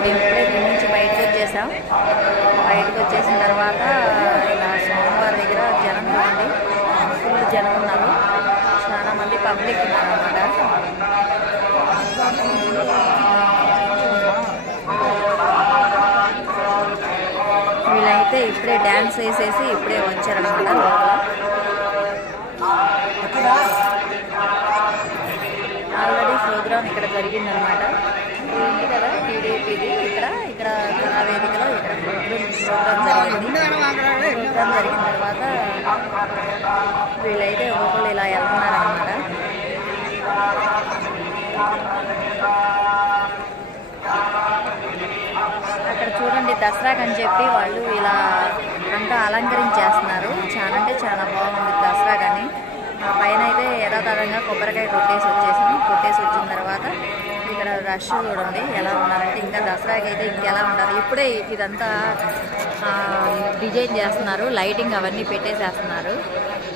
మేము ఇప్పుడే దీని నుంచి బయటకు వచ్చేసాం. బయటకు వచ్చేసిన తర్వాత ఇలా సోమవారి దగ్గర జనం చూడండి, ఫుల్ జనం ఉన్నారు. చాలా మంది పబ్లిక్ ఉన్నారు అన్నమాట. వీళ్ళైతే ఇప్పుడే డ్యాన్స్ వేసేసి ఇప్పుడే వచ్చారనమాట లోపల. ఆల్రెడీ ప్రోగ్రామ్ ఇక్కడ జరిగిందనమాట. ఏంటి కదా టీడీపీది ఇక్కడ కళావేదికలో ఇక్కడ ప్రోగ్రామ్ జరిగింది. ప్రోగ్రామ్ జరిగిన తర్వాత వీళ్ళైతే ఒక్కొక్కరు ఇలా వెళ్తున్నారనమాట. అక్కడ చూడండి దసరాకి అని చెప్పి వాళ్ళు ఇలా అంతా అలంకరించేస్తున్నారు. చాలా అంటే చాలా బాగుంది దసరా. కానీ పైన అయితే యథాతథంగా కొబ్బరికాయ కొట్టేసి వచ్చిన తర్వాత ఇక్కడ రష్ చూడండి ఎలా ఉన్నారంటే ఇంకా దసరాకి అయితే ఇంకెలా ఉంటారు. ఇప్పుడే ఇదంతా డిజైన్ చేస్తున్నారు, లైటింగ్ అవన్నీ పెట్టేసేస్తున్నారు.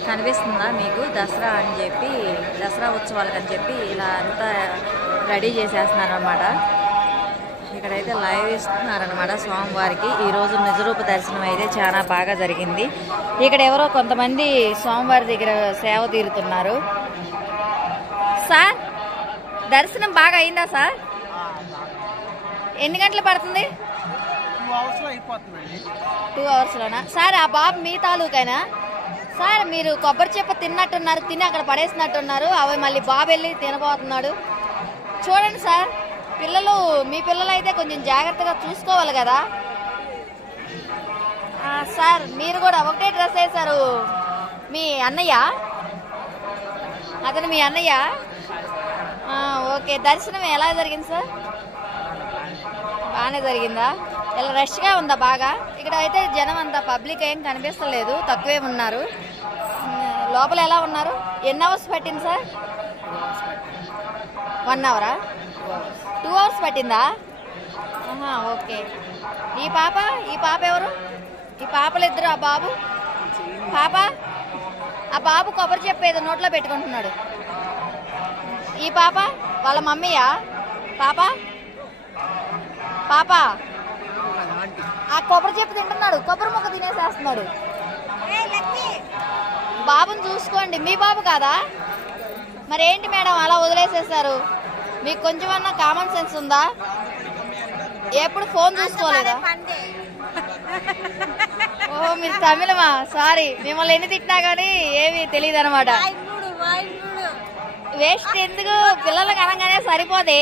కనిపిస్తుందా మీకు? దసరా అని చెప్పి దసరా ఉత్సవాలకు అని చెప్పి ఇలా అంతా రెడీ చేసేస్తున్నారు అన్నమాట. ఇక్కడైతే లైవ్ ఇస్తున్నారనమాట స్వామివారికి. ఈరోజు నిజరూప దర్శనం అయితే చాలా బాగా జరిగింది. ఇక్కడ ఎవరో కొంతమంది స్వామివారి దగ్గర సేవ తీరుతున్నారు. సార్ దర్శనం బాగా అయిందా సార్? ఎన్ని గంటలు పడుతుంది? 2 అవర్స్లోనా సార్? ఆ బాబు మీ తాలూకైనా సార్? మీరు కొబ్బరి చెప్ప తిన్నట్టున్నారు, తిని అక్కడ పడేసినట్టున్నారు. అవి మళ్ళీ బాబు వెళ్ళి తినబోతున్నాడు. చూడండి సార్, మీ పిల్లలు అయితే కొంచెం జాగ్రత్తగా చూసుకోవాలి కదా సార్. మీరు కూడా ఒకటే డ్రెస్ వేశారు. మీ అన్నయ్య? అతను మీ అన్నయ్య? ఓకే. దర్శనం ఎలా జరిగింది సార్? బాగానే జరిగిందా? ఇలా రష్గా ఉందా బాగా? ఇక్కడ అయితే జనం అంతా పబ్లిక్ ఏం కనిపిస్తలేదు, తక్కువే ఉన్నారు. లోపల ఎలా ఉన్నారు? ఎన్ని అవర్స్ పట్టింది సార్? 1 అవరా? 2 అవర్స్ పట్టిందా? ఓకే. ఈ పాప ఎవరు? ఈ పాపలు ఇద్దరు. ఆ బాబు ఆ బాబు కొబ్బరి చెప్పేదో నోట్లో పెట్టుకుంటున్నాడు. ఈ పాప వాళ్ళ మమ్మీయా? పాప ఆ కొబ్బరి చెప్పు తింటున్నాడు, కొబ్బరి ముక్క తినేసేస్తున్నాడు. బాబుని చూసుకోండి. మీ బాబు కాదా? మరేంటి మేడం అలా వదిలేసేసారు? మీకు కొంచెమన్నా కామన్ సెన్స్ ఉందా? ఎప్పుడు ఫోన్ చూసుకోలేదా? ఓహో, మీరు తమిళమా? సారీ, మిమ్మల్ని ఎన్ని తిట్టినా కానీ ఏమీ తెలియదు అనమాట. వేస్ట్ ఎందుకు? పిల్లలకు అనగానే సరిపోదే,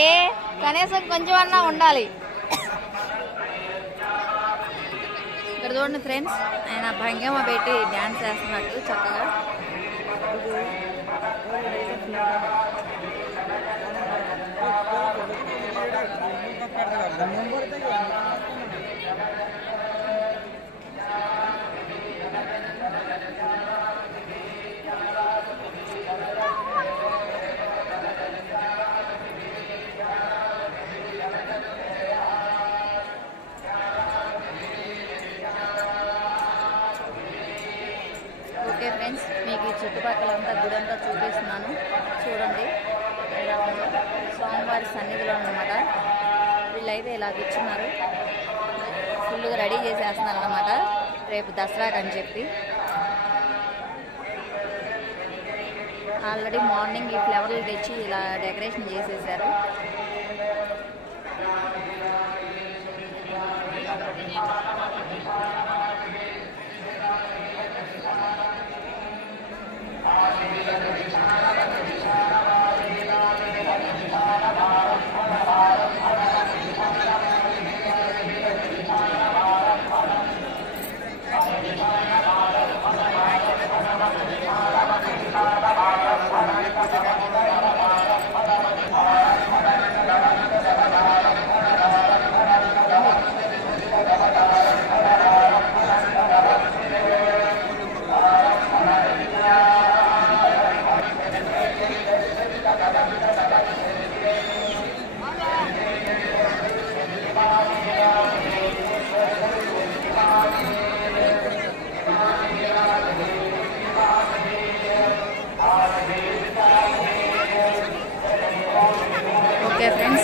కనీసం కొంచెమన్నా ఉండాలి. ఇక్కడ చూడండి ఫ్రెండ్స్, ఆయన భంగిమ పెట్టి డ్యాన్స్ చేస్తున్నట్టు చక్కగా. ఓకే ఫ్రెండ్స్, మీకు ఈ చుట్టుపక్కల అంతా గుడి అంతా చూపిస్తున్నాను. చూడండి ఇలా స్వామివారి సన్నిధిలో అన్నమాట. వీళ్ళైతే ఇలా కూర్చున్నారు, ఫుల్గా రెడీ చేసేస్తున్నారు అన్నమాట రేపు దసరాకి అని చెప్పి. ఆల్రెడీ మార్నింగ్ ఈ ఫ్లవర్లు తెచ్చి ఇలా డెకరేషన్ చేసేసారు.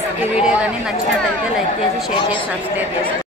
ఫ్రెండ్స్, ఈ వీడియో కానీ నచ్చినట్లయితే లైక్ చేసి షేర్ చేసి సబ్స్క్రైబ్ చేసుకోండి.